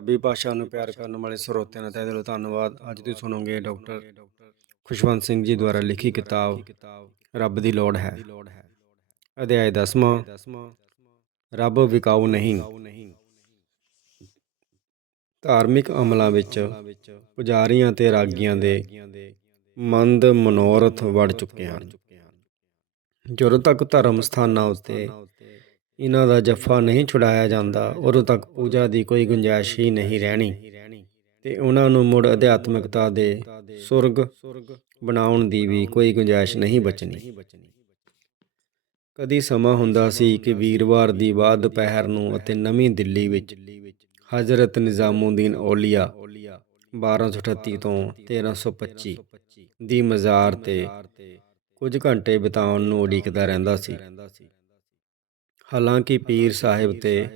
ਪੰਜਾਬੀ ਭਾਸ਼ਾ ਨੂੰ ਪਿਆਰ ਕਰਨ ਵਾਲੇ ਸਰੋਤਿਆਂ ਦਾ ਤਹਿ ਦਿਲੋਂ ਧੰਨਵਾਦ। ਅੱਜ ਤੁਸੀਂ ਸੁਣੋਗੇ ਡਾਕਟਰ ਖੁਸ਼ਵੰਤ ਸਿੰਘ ਜੀ ਦੁਆਰਾ ਲਿਖੀ ਕਿਤਾਬ, ਰੱਬ ਦੀ ਲੋੜ ਹੈ। ਅਧਿਆਇ 10ਵਾਂ ਰੱਬ ਵਿਕਾਊ ਨਹੀਂ। ਧਾਰਮਿਕ ਅਮਲਾਂ ਵਿੱਚ ਪੁਜਾਰੀਆਂ ਤੇ ਰਾਗੀਆਂ ਦੇ ਮੰਦ ਮਨੋਰਥ ਵੜ ਚੁੱਕੇ ਹਨ। ਜਦੋਂ ਤੱਕ ਧਰਮ ਸਥਾਨਾਂ ਉੱਤੇ ਇਹਨਾਂ ਦਾ ਜੱਫਾ ਨਹੀਂ ਛੁਡਾਇਆ ਜਾਂਦਾ, ਉਦੋਂ ਤੱਕ ਪੂਜਾ ਦੀ ਕੋਈ ਗੁੰਜਾਇਸ਼ ਹੀ ਨਹੀਂ ਰਹਿਣੀ। ਤੇ ਉਹਨਾਂ ਨੂੰ ਮੁੜ ਅਧਿਆਤਮਿਕਤਾ ਦੇ ਸੁਰਗ ਬਣਾਉਣ ਦੀ ਵੀ ਕੋਈ ਗੁੰਜਾਇਸ਼ ਨਹੀਂ ਬਚਣੀ। ਕਦੀ ਸਮਾਂ ਹੁੰਦਾ ਸੀ ਕਿ ਵੀਰਵਾਰ ਦੀ ਬਾਅਦ ਦੁਪਹਿਰ ਨੂੰ ਅਤੇ ਨਵੀਂ ਦਿੱਲੀ ਵਿੱਚ ਹਜ਼ਰਤ ਨਿਜ਼ਾਮੂਦੀਨ ਔਲੀਆ 1238 ਤੋਂ 1325 ਦੀ ਮਜ਼ਾਰ ਤੇ ਕੁਝ ਘੰਟੇ ਬਿਤਾਉਣ ਨੂੰ ਉਡੀਕਦਾ ਰਹਿੰਦਾ ਸੀ। ਹਾਲਾਂਕਿ ਪੀਰ ਸਾਹਿਬ ਤੇ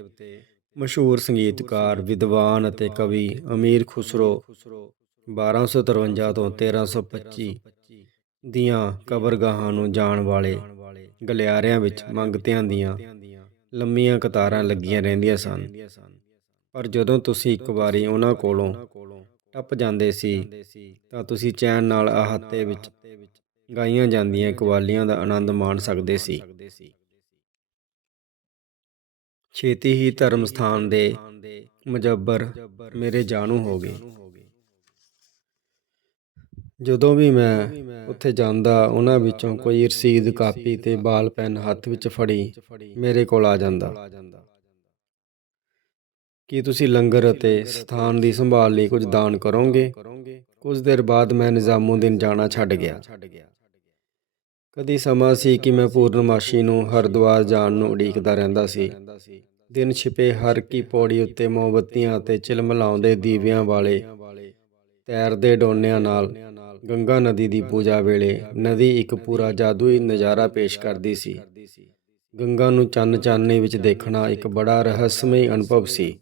ਮਸ਼ਹੂਰ ਸੰਗੀਤਕਾਰ, ਵਿਦਵਾਨ ਅਤੇ ਕਵੀ ਅਮੀਰ ਖੁਸਰੋ 1253 ਤੋਂ 1325 ਦੀਆਂ ਕਬਰਗਾਹਾਂ ਨੂੰ ਜਾਣ ਵਾਲੇ ਗਲਿਆਰਿਆਂ ਵਿੱਚ ਮੰਗਤਿਆਂ ਦੀਆਂ ਲੰਮੀਆਂ ਕਤਾਰਾਂ ਲੱਗੀਆਂ ਰਹਿੰਦੀਆਂ ਸਨ। ਪਰ ਜਦੋਂ ਤੁਸੀਂ ਇੱਕ ਵਾਰੀ ਉਹਨਾਂ ਕੋਲੋਂ ਟੱਪ ਜਾਂਦੇ ਸੀ, ਤਾਂ ਤੁਸੀਂ ਚੈਨ ਨਾਲ ਆਹਤੇ ਵਿੱਚ ਗਾਈਆਂ ਜਾਂਦੀਆਂ ਕਵਾਲੀਆਂ ਦਾ ਆਨੰਦ ਮਾਣ ਸਕਦੇ ਸੀ। ਛੇਤੀ ਹੀ ਧਰਮ ਸਥਾਨ ਦੇ ਮੁਜੱਬਰ ਮੇਰੇ ਜਾਣੂ ਹੋ ਗਏ। ਜਦੋਂ ਵੀ ਮੈਂ ਉੱਥੇ ਜਾਂਦਾ, ਉਹਨਾਂ ਵਿੱਚੋਂ ਕੋਈ ਰਸੀਦ, ਕਾਪੀ ਤੇ ਬਾਲ, ਪੈਨ ਹੱਥ ਵਿੱਚ ਫੜੀ, ਮੇਰੇ ਕੋਲ ਆ ਜਾਂਦਾ। ਕੀ ਤੁਸੀਂ ਲੰਗਰ ਅਤੇ ਸਥਾਨ ਦੀ ਸੰਭਾਲ ਲਈ ਕੁਝ ਦਾਨ ਕਰੋਗੇ? ਕੁਝ ਦੇਰ ਬਾਅਦ ਮੈਂ ਨਿਜ਼ਾਮੂਦੀਨ ਜਾਣਾ ਛੱਡ ਗਿਆ। ਕਦੀ ਸਮਾਂ ਸੀ ਕਿ ਮੈਂ ਪੂਰਨਮਾਸ਼ੀ ਨੂੰ ਹਰਿਦੁਆਰ ਜਾਣ ਨੂੰ ਉਡੀਕਦਾ ਰਹਿੰਦਾ ਸੀ। ਦਿਨ ਛਿਪੇ ਹਰ ਕੀ ਪੌੜੀ ਉੱਤੇ ਮੋਮਬੱਤੀਆਂ ਅਤੇ ਚਿਲਮਲਾਉਂਦੇ ਦੀਵਿਆਂ ਵਾਲੇ। ਤੈਰਦੇ ਡੋਨਿਆਂ ਨਾਲ ਗੰਗਾ ਨਦੀ ਦੀ ਪੂਜਾ ਵੇਲੇ ਨਦੀ ਇੱਕ ਪੂਰਾ ਜਾਦੂਈ ਨਜ਼ਾਰਾ ਪੇਸ਼ ਕਰਦੀ ਸੀ। ਗੰਗਾ ਨੂੰ ਚੰਨ ਚਾਨਣੇ ਵਿੱਚ ਦੇਖਣਾ ਇੱਕ ਬੜਾ ਰਹੱਸਮਈ ਅਨੁਭਵ ਸੀ।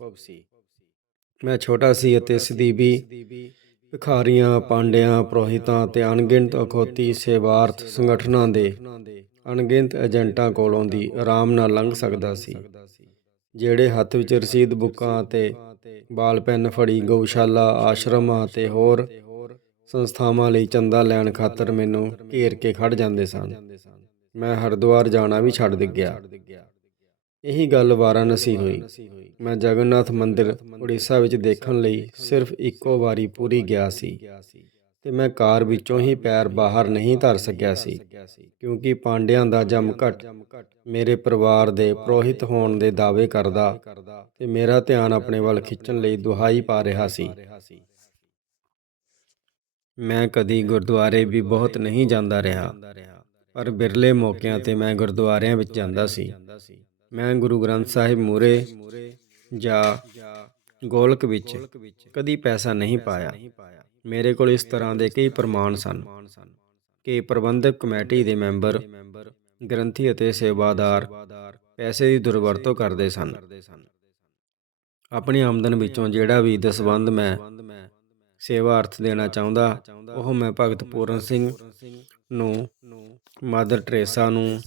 ਮੈਂ ਛੋਟਾ ਸੀ ਅਤੇ ਸਦੀਬੀ ਭਿਖਾਰੀਆਂ, ਪਾਂਡਿਆਂ, ਪ੍ਰੋਹਿਤਾਂ ਤੇ ਅਣਗਿਣਤ ਅਖੌਤੀ ਸੇਵਾਰਥ ਸੰਗਠਨਾਂ ਦੇ ਅਣਗਿਣਤ ਏਜੰਟਾਂ ਕੋਲੋਂ ਦੀ ਆਰਾਮ ਨਾਲ ਲੰਘ ਸਕਦਾ ਸੀ, ਜਿਹੜੇ ਹੱਥ ਵਿੱਚ ਰਸੀਦ ਬੁੱਕਾਂ ਅਤੇ ਬਾਲ ਪੈਨ ਫੜੀ ਗਊਸ਼ਾਲਾ, ਆਸ਼ਰਮਾਂ ਅਤੇ ਹੋਰ ਸੰਸਥਾਵਾਂ ਲਈ ਚੰਦਾ ਲੈਣ ਖਾਤਰ ਮੈਨੂੰ ਘੇਰ ਕੇ ਖੜ ਜਾਂਦੇ ਸਨ। ਮੈਂ ਹਰਿਦੁਆਰ ਜਾਣਾ ਵੀ ਛੱਡ ਦਿੱਗਿਆ। ਇਹੀ ਗੱਲ ਵਾਰਾਣਸੀ ਹੋਈ। ਮੈਂ ਜਗਨਨਾਥ ਮੰਦਿਰ, ਉੜੀਸਾ ਵਿੱਚ ਦੇਖਣ ਲਈ ਸਿਰਫ ਇੱਕੋ ਵਾਰੀ ਪੂਰੀ ਗਿਆ ਸੀ। ਤੇ ਮੈਂ ਕਾਰ ਵਿੱਚੋਂ ਹੀ ਪੈਰ ਬਾਹਰ ਨਹੀਂ ਧਰ ਸਕਿਆ ਸੀ, ਕਿਉਂਕਿ ਪਾਂਡਿਆਂ ਦਾ ਜਮ ਜਮਘਟ ਮੇਰੇ ਪਰਿਵਾਰ ਦੇ ਪ੍ਰੋਹਿਤ ਹੋਣ ਦੇ ਦਾਅਵੇ ਕਰਦਾ ਤੇ ਮੇਰਾ ਧਿਆਨ ਆਪਣੇ ਵੱਲ ਖਿੱਚਣ ਲਈ ਦੁਹਾਈ ਪਾ ਰਿਹਾ ਸੀ। ਮੈਂ ਕਦੀ ਗੁਰਦੁਆਰੇ ਵੀ ਬਹੁਤ ਨਹੀਂ ਜਾਂਦਾ ਰਿਹਾ, ਪਰ ਬਿਰਲੇ ਮੌਕਿਆਂ ਤੇ ਮੈਂ ਗੁਰਦੁਆਰਿਆਂ ਵਿੱਚ ਜਾਂਦਾ ਸੀ। ਮੈਂ ਗੁਰੂ ਗ੍ਰੰਥ ਸਾਹਿਬ ਮੂਰੇ ਜਾਂ ਗੋਲਕ ਵਿੱਚ ਕਦੀ ਪੈਸਾ ਨਹੀਂ ਪਾਇਆ। ਮੇਰੇ ਕੋਲ ਇਸ ਤਰ੍ਹਾਂ ਦੇ ਕਈ ਪ੍ਰਮਾਣ ਸਨ ਕਿ ਪ੍ਰਬੰਧਕ ਕਮੇਟੀ ਦੇ ਮੈਂਬਰ, ਗ੍ਰੰਥੀ ਅਤੇ ਸੇਵਾਦਾਰ ਪੈਸੇ ਦੀ ਦੁਰਵਰਤੋਂ ਕਰਦੇ ਸਨ। ਆਪਣੀ ਆਮਦਨ ਵਿੱਚੋਂ ਜਿਹੜਾ ਵੀ ਦਸਵੰਦ ਮੈਂ ਸੇਵਾ ਅਰਥ ਦੇਣਾ ਚਾਹੁੰਦਾ, ਉਹ ਮੈਂ ਭਗਤ ਪੂਰਨ ਸਿੰਘ ਨੂੰ, ਮਾਦਰ ਟਰੇਸਾ ਨੂੰ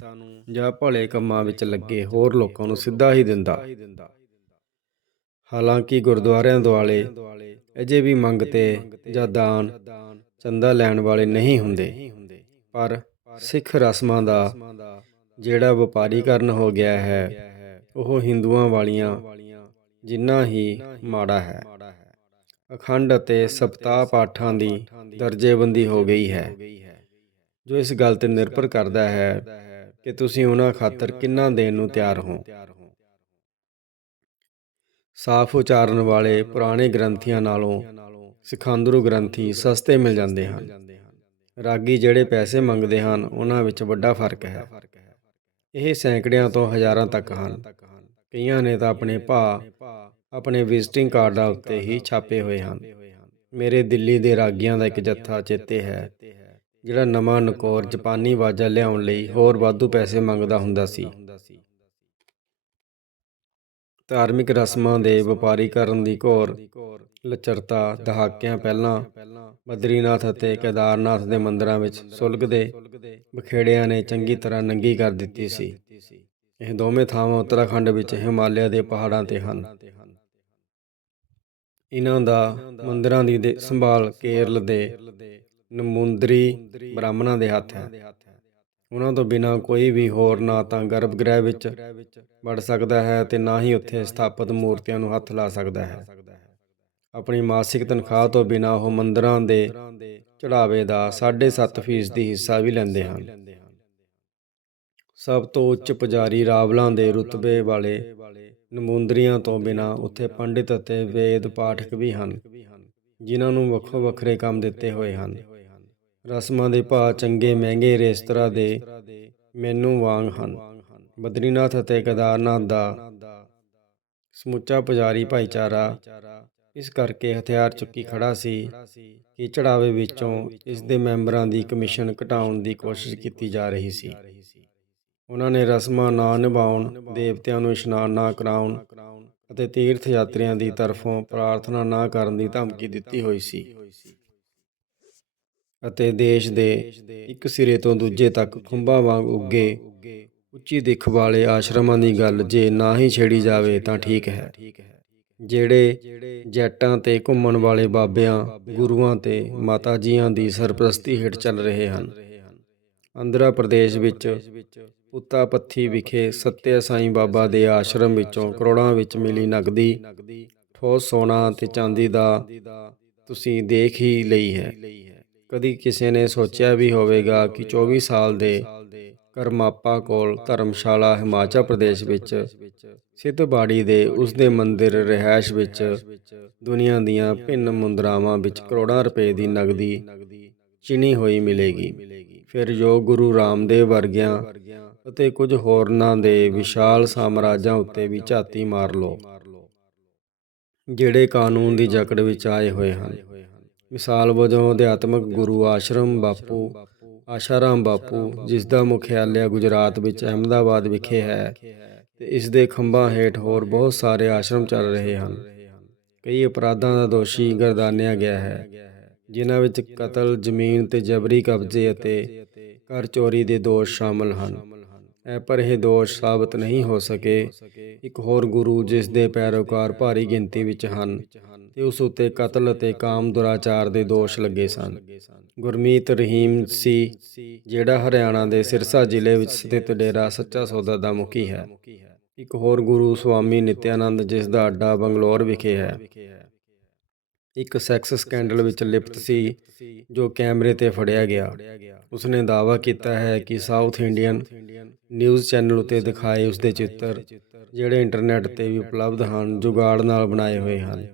ਜਾਂ ਭਲੇ ਕੰਮਾਂ ਵਿੱਚ ਲੱਗੇ ਹੋਰ ਲੋਕਾਂ ਨੂੰ ਸਿੱਧਾ ਹੀ ਦਿੰਦਾ। ਹਾਲਾਂਕਿ ਗੁਰਦੁਆਰਿਆਂ ਦੁਆਲੇ ਅਜੇ ਵੀ ਮੰਗਤੇ ਜਾਂ ਦਾਨ, ਚੰਦਾ ਲੈਣ ਵਾਲੇ ਨਹੀਂ ਹੁੰਦੇ। ਪਰ ਸਿੱਖ ਰਸਮਾਂ ਦਾ ਜਿਹੜਾ ਵਪਾਰੀਕਰਨ ਹੋ ਗਿਆ ਹੈ, ਉਹ ਹਿੰਦੂਆਂ ਵਾਲੀਆਂ ਜਿੰਨਾ ਹੀ ਮਾੜਾ ਹੈ। ਅਖੰਡ ਅਤੇ ਸਪਤਾਹ ਪਾਠਾਂ ਦੀ ਦਰਜੇਬੰਦੀ ਹੋ ਗਈ ਹੈ। ਜੋ ਇਸ ਗੱਲ ਤੇ ਨਿਰਭਰ ਕਰਦਾ ਹੈ ਕਿ ਤੁਸੀਂ ਉਹਨਾਂ ਖਾਤਰ ਕਿੰਨਾ ਦੇਣ ਨੂੰ ਤਿਆਰ ਹੋ। ਸਾਫ਼ ਉਚਾਰਨ ਵਾਲੇ ਪੁਰਾਣੇ ਗ੍ਰੰਥੀਆਂ ਨਾਲੋਂ ਸਿਖਾਂਦਰੂ ਗ੍ਰੰਥੀ ਸਸਤੇ ਮਿਲ ਜਾਂਦੇ ਹਨ। ਰਾਗੀ ਜਿਹੜੇ ਪੈਸੇ ਮੰਗਦੇ ਹਨ, ਉਹਨਾਂ ਵਿੱਚ ਵੱਡਾ ਫ਼ਰਕ ਹੈ। ਇਹ ਸੈਂਕੜਿਆਂ ਤੋਂ ਹਜ਼ਾਰਾਂ ਤੱਕ ਹਨ। ਕਈਆਂ ਨੇ ਤਾਂ ਆਪਣੇ ਭਾ ਆਪਣੇ ਵਿਜ਼ਿਟਿੰਗ ਕਾਰਡਾਂ ਉੱਤੇ ਹੀ ਛਾਪੇ ਹੋਏ ਹਨ। ਮੇਰੇ ਦਿੱਲੀ ਦੇ ਰਾਗੀਆਂ ਦਾ ਇੱਕ ਜੱਥਾ ਚੇਤੇ ਹੈ, ਜਿਹੜਾ ਨਵਾਂ ਨਕੌਰ ਜਾਪਾਨੀ ਵਾਜਾ ਲਿਆਉਣ ਲਈ ਹੋਰ ਵਾਧੂ ਪੈਸੇ ਮੰਗਦਾ ਹੁੰਦਾ ਸੀ। ਧਾਰਮਿਕ ਰਸਮਾਂ ਦੇ ਵਪਾਰੀਕਰਨ ਦੀ ਘੋਰ, ਲਚਰਤਾ, ਦਹਾਕਿਆਂ ਪਹਿਲਾਂ ਬਦਰੀਨਾਥ ਅਤੇ ਕੇਦਾਰਨਾਥ ਦੇ ਮੰਦਰਾਂ ਵਿੱਚ ਸੁਲਗਦੇ ਬਖੇੜਿਆਂ ਨੇ ਚੰਗੀ ਤਰ੍ਹਾਂ ਨੰਗੀ ਕਰ ਦਿੱਤੀ ਸੀ। ਇਹ ਦੋਵੇਂ ਥਾਵਾਂ ਉੱਤਰਾਖੰਡ ਵਿੱਚ ਹਿਮਾਲਿਆ ਦੇ ਪਹਾੜਾਂ ਤੇ ਹਨ। ਇਹਨਾਂ ਦਾ ਮੰਦਰਾਂ ਦੀ ਸੰਭਾਲ ਕੇਰਲ ਦੇ ਨਮੁੰਦਰੀ ਬ੍ਰਾਹਮਣਾਂ ਦੇ ਹੱਥ ਹੈ। ਉਹਨਾਂ ਤੋਂ ਬਿਨਾਂ ਕੋਈ ਵੀ ਹੋਰ ਨਾ ਤਾਂ ਗਰਭ ਗ੍ਰਹਿ ਵਿੱਚ ਵੜ ਸਕਦਾ ਹੈ ਤੇ ਨਾ ਹੀ ਉੱਥੇ ਸਥਾਪਿਤ ਮੂਰਤੀਆਂ ਨੂੰ ਹੱਥ ਲਾ ਸਕਦਾ ਹੈ। ਆਪਣੀ ਮਾਸਿਕ ਤਨਖਾਹ ਤੋਂ ਬਿਨਾਂ ਉਹ ਮੰਦਰਾਂ ਦੇ ਚੜਾਵੇ ਦਾ 7.5% ਦੀ ਹਿੱਸਾ ਵੀ ਲੈਂਦੇ ਹਨ। ਸਭ ਤੋਂ ਉੱਚ ਪੁਜਾਰੀ ਰਾਵਲਾਂ ਦੇ ਰੁਤਬੇ ਵਾਲੇ ਨਮੂੰਦਰੀਆਂ ਤੋਂ ਬਿਨਾਂ ਉੱਥੇ ਪੰਡਿਤ ਅਤੇ ਵੇਦ ਪਾਠਕ ਵੀ ਹਨ, ਜਿਨ੍ਹਾਂ ਨੂੰ ਵੱਖੋ ਵੱਖਰੇ ਕੰਮ ਦਿੱਤੇ ਹੋਏ ਹਨ। ਰਸਮਾਂ ਦੇ ਭਾਅ ਚੰਗੇ, ਮਹਿੰਗੇ ਰੇਸਤਰਾ ਦੇ ਮੈਨੂ ਵਾਂਗ ਹਨ। ਬਦਰੀਨਾਥ ਅਤੇ ਕੇਦਾਰਨਾਥ ਦਾ ਸਮੁੱਚਾ ਪੁਜਾਰੀ ਭਾਈਚਾਰਾ ਇਸ ਕਰਕੇ ਹਥਿਆਰ ਚੁੱਕੀ ਖੜਾ ਸੀ ਕਿ ਚੜਾਵੇ ਵਿੱਚੋਂ ਇਸ ਦੇ ਮੈਂਬਰਾਂ ਦੀ ਕਮਿਸ਼ਨ ਘਟਾਉਣ ਦੀ ਕੋਸ਼ਿਸ਼ ਕੀਤੀ ਜਾ ਰਹੀ ਸੀ। ਉਹਨਾਂ ਨੇ ਰਸਮਾਂ ਨਾ ਨਿਭਾਉਣ, ਦੇਵਤਿਆਂ ਨੂੰ ਇਸ਼ਨਾਨ ਨਾ ਕਰਾਉਣ ਅਤੇ ਤੀਰਥ ਯਾਤਰੀਆਂ ਦੀ ਤਰਫੋਂ ਪ੍ਰਾਰਥਨਾ ਨਾ ਕਰਨ ਦੀ ਧਮਕੀ ਦਿੱਤੀ ਹੋਈ ਸੀ। ਅਤੇ ਦੇਸ਼ ਦੇ ਇੱਕ ਸਿਰੇ ਤੋਂ ਦੂਜੇ ਤੱਕ ਖੁੰਭਾਂ ਵਾਂਗ ਉੱਗੇ ਉੱਚੀ ਦਿੱਖ ਵਾਲੇ ਆਸ਼ਰਮਾਂ ਦੀ ਗੱਲ ਜੇ ਨਾ ਹੀ ਛੇੜੀ ਜਾਵੇ ਤਾਂ ਠੀਕ ਹੈ। ਜਿਹੜੇ ਜੈਟਾਂ ਤੇ ਘੁੰਮਣ ਵਾਲੇ ਬਾਬਿਆਂ, ਗੁਰੂਆਂ ਤੇ ਮਾਤਾ ਜੀਆਂ ਦੀ ਸਰਪ੍ਰਸਤੀ ਹੇਠ ਚੱਲ ਰਹੇ ਹਨ। ਆਂਧਰਾ ਪ੍ਰਦੇਸ਼ ਵਿੱਚ ਪੁੱਤਾਪੱਥੀ ਵਿਖੇ ਸੱਤਿਆ ਸਾਈਂ ਬਾਬਾ ਦੇ ਆਸ਼ਰਮ ਵਿੱਚੋਂ ਕਰੋੜਾਂ ਵਿੱਚ ਮਿਲੀ ਨਗਦੀ, ਠੋਸ ਸੋਨਾ ਤੇ ਚਾਂਦੀ ਦਾ ਤੁਸੀਂ ਦੇਖ ਹੀ ਲਈ ਹੈ। ਕਦੀ ਕਿਸੇ ਨੇ ਸੋਚਿਆ ਵੀ ਹੋਵੇਗਾ ਕਿ 24 ਸਾਲ ਦੇ ਕਰਮਾਪਾ ਕੋਲ ਧਰਮਸ਼ਾਲਾ ਹਿਮਾਚਲ ਪ੍ਰਦੇਸ਼ ਵਿੱਚ ਸਿੱਧਬਾੜੀ ਦੇ ਉਸ ਦੇ ਮੰਦਿਰ ਰਿਹਾਇਸ਼ ਵਿੱਚ ਦੁਨੀਆ ਦੀਆਂ ਭਿੰਨ ਮੁੰਦਰਾਵਾਂ ਵਿੱਚ ਕਰੋੜਾਂ ਰੁਪਏ ਦੀ ਨਗਦੀ ਚਿਣੀ ਹੋਈ ਮਿਲੇਗੀ। ਫਿਰ ਜੋ ਗੁਰੂ ਰਾਮਦੇਵ ਵਰਗਿਆਂ ਅਤੇ ਕੁਝ ਹੋਰਨਾਂ ਦੇ ਵਿਸ਼ਾਲ ਸਾਮਰਾਜਾਂ ਉੱਤੇ ਵੀ ਝਾਤੀ ਮਾਰ ਲਓ, ਜਿਹੜੇ ਕਾਨੂੰਨ ਦੀ ਜਕੜ ਵਿੱਚ ਆਏ ਹੋਏ ਹਨ। ਮਿਸਾਲ ਵਜੋਂ ਅਧਿਆਤਮਕ ਗੁਰੂ ਆਸ਼ਰਮ ਬਾਪੂ, ਆਸ਼ਾਰਾਮ ਬਾਪੂ ਜਿਸ ਦਾ ਮੁਖਿਆਲਾ ਗੁਜਰਾਤ ਵਿੱਚ ਅਹਿਮਦਾਬਾਦ ਵਿਖੇ ਹੈ ਤੇ ਇਸ ਦੇ ਖੰਭਾਂ ਹੇਠ ਹੋਰ ਬਹੁਤ ਸਾਰੇ ਆਸ਼ਰਮ ਚੱਲ ਰਹੇ ਹਨ। ਕਈ ਅਪਰਾਧਾਂ ਦਾ ਦੋਸ਼ੀ ਗਰਦਾਨਿਆ ਗਿਆ ਹੈ, ਜਿਨ੍ਹਾਂ ਵਿੱਚ ਕਤਲ, ਜ਼ਮੀਨ ਤੇ ਜਬਰੀ ਕਬਜ਼ੇ ਅਤੇ ਘਰ ਚੋਰੀ ਦੇ ਦੋਸ਼ ਸ਼ਾਮਲ ਹਨ। ਪਰ ਇਹ ਦੋਸ਼ ਸਾਬਤ ਨਹੀਂ ਹੋ ਸਕੇ। ਇੱਕ ਹੋਰ ਗੁਰੂ ਜਿਸ ਦੇ ਪੈਰੋਕਾਰ ਭਾਰੀ ਗਿਣਤੀ ਵਿੱਚ ਹਨ, ਤੇ ਉਸ ਉੱਤੇ ਕਤਲ ਅਤੇ ਕਾਮ ਦੁਰਾਚਾਰ ਦੇ ਦੋਸ਼ ਲੱਗੇ ਸਨ। ਗੁਰਮੀਤ ਰਹੀਮ ਸੀ, ਜਿਹੜਾ ਹਰਿਆਣਾ ਦੇ ਸਿਰਸਾ ਜ਼ਿਲ੍ਹੇ ਵਿੱਚ ਸਥਿਤ ਡੇਰਾ ਸੱਚਾ ਸੌਦਾ ਦਾ ਮੁਖੀ ਹੈ। ਇੱਕ ਹੋਰ ਗੁਰੂ ਸਵਾਮੀ ਨਿਤਿਆਨੰਦ ਜਿਸ ਦਾ ਅੱਡਾ ਬੰਗਲੌਰ ਵਿਖੇ ਹੈ। ਇੱਕ ਸੈਕਸ ਸਕੈਂਡਲ ਵਿੱਚ ਲਿਪਤ ਸੀ ਜੋ ਕੈਮਰੇ ਤੇ ਫੜਿਆ ਗਿਆ। ਉਸਨੇ ਦਾਅਵਾ ਕੀਤਾ ਹੈ ਕਿ ਸਾਊਥ ਇੰਡੀਅਨ ਨਿਊਜ਼ ਚੈਨਲ ਉਤੇ ਦਿਖਾਏ ਉਸਦੇ ਚਿੱਤਰ ਜਿਹੜੇ ਇੰਟਰਨੈਟ ਤੇ ਵੀ ਉਪਲਬਧ ਹਨ ਜੁਗਾੜ ਨਾਲ ਬਣਾਏ ਹੋਏ ਹਨ।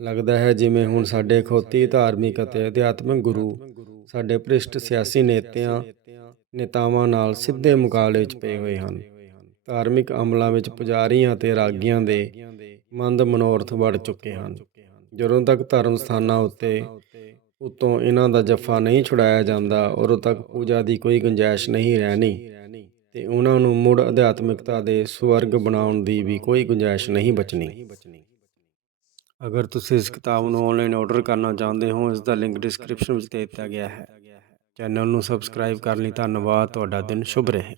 ਲੱਗਦਾ ਹੈ ਜਿਵੇਂ ਹੁਣ ਸਾਡੇ ਖੋਤੀ ਧਾਰਮਿਕ ਅਤੇ ਅਧਿਆਤਮਿਕ ਗੁਰੂ ਸਾਡੇ ਭ੍ਰਿਸ਼ਟ ਸਿਆਸੀ ਨੇਤਿਆਂ ਨੇਤਾਵਾਂ ਨਾਲ ਸਿੱਧੇ ਮੁਕਾਬਲੇ ਵਿੱਚ ਪਏ ਹੋਏ ਹਨ। ਧਾਰਮਿਕ ਅਮਲਾਂ ਵਿੱਚ ਪੁਜਾਰੀਆਂ ਅਤੇ ਰਾਗੀਆਂ ਦੇ ਮੰਦ ਮਨੋਰਥ ਵੜ ਚੁੱਕੇ ਹਨ। ਜਦੋਂ ਤੱਕ ਧਰਮ ਸਥਾਨਾਂ ਉੱਤੇ ਉਤੋਂ ਇਹਨਾਂ ਦਾ ਜੱਫਾ ਨਹੀਂ ਛੁਡਾਇਆ ਜਾਂਦਾ, ਉਦੋਂ ਤੱਕ ਪੂਜਾ ਦੀ ਕੋਈ ਗੁੰਜਾਇਸ਼ ਨਹੀਂ ਰਹਿਣੀ ਤੇ ਉਹਨਾਂ ਨੂੰ ਮੁੜ ਅਧਿਆਤਮਿਕਤਾ ਦੇ ਸਵਰਗ ਬਣਾਉਣ ਦੀ ਵੀ ਕੋਈ ਗੁੰਜਾਇਸ਼ ਨਹੀਂ ਬਚਣੀ। ਅਗਰ ਤੁਸੀਂ ਇਸ ਕਿਤਾਬ ਨੂੰ ਆਨਲਾਈਨ ਆਰਡਰ ਕਰਨਾ ਚਾਹੁੰਦੇ ਹੋ, ਇਸ ਦਾ ਲਿੰਕ ਡਿਸਕ੍ਰਿਪਸ਼ਨ ਵਿੱਚ ਦੇ ਦਿੱਤਾ ਗਿਆ ਹੈ। ਚੈਨਲ ਨੂੰ ਸਬਸਕ੍ਰਾਈਬ ਕਰਨ ਲਈ ਧੰਨਵਾਦ, ਤੁਹਾਡਾ ਦਿਨ ਸ਼ੁਭ ਰਹੇ।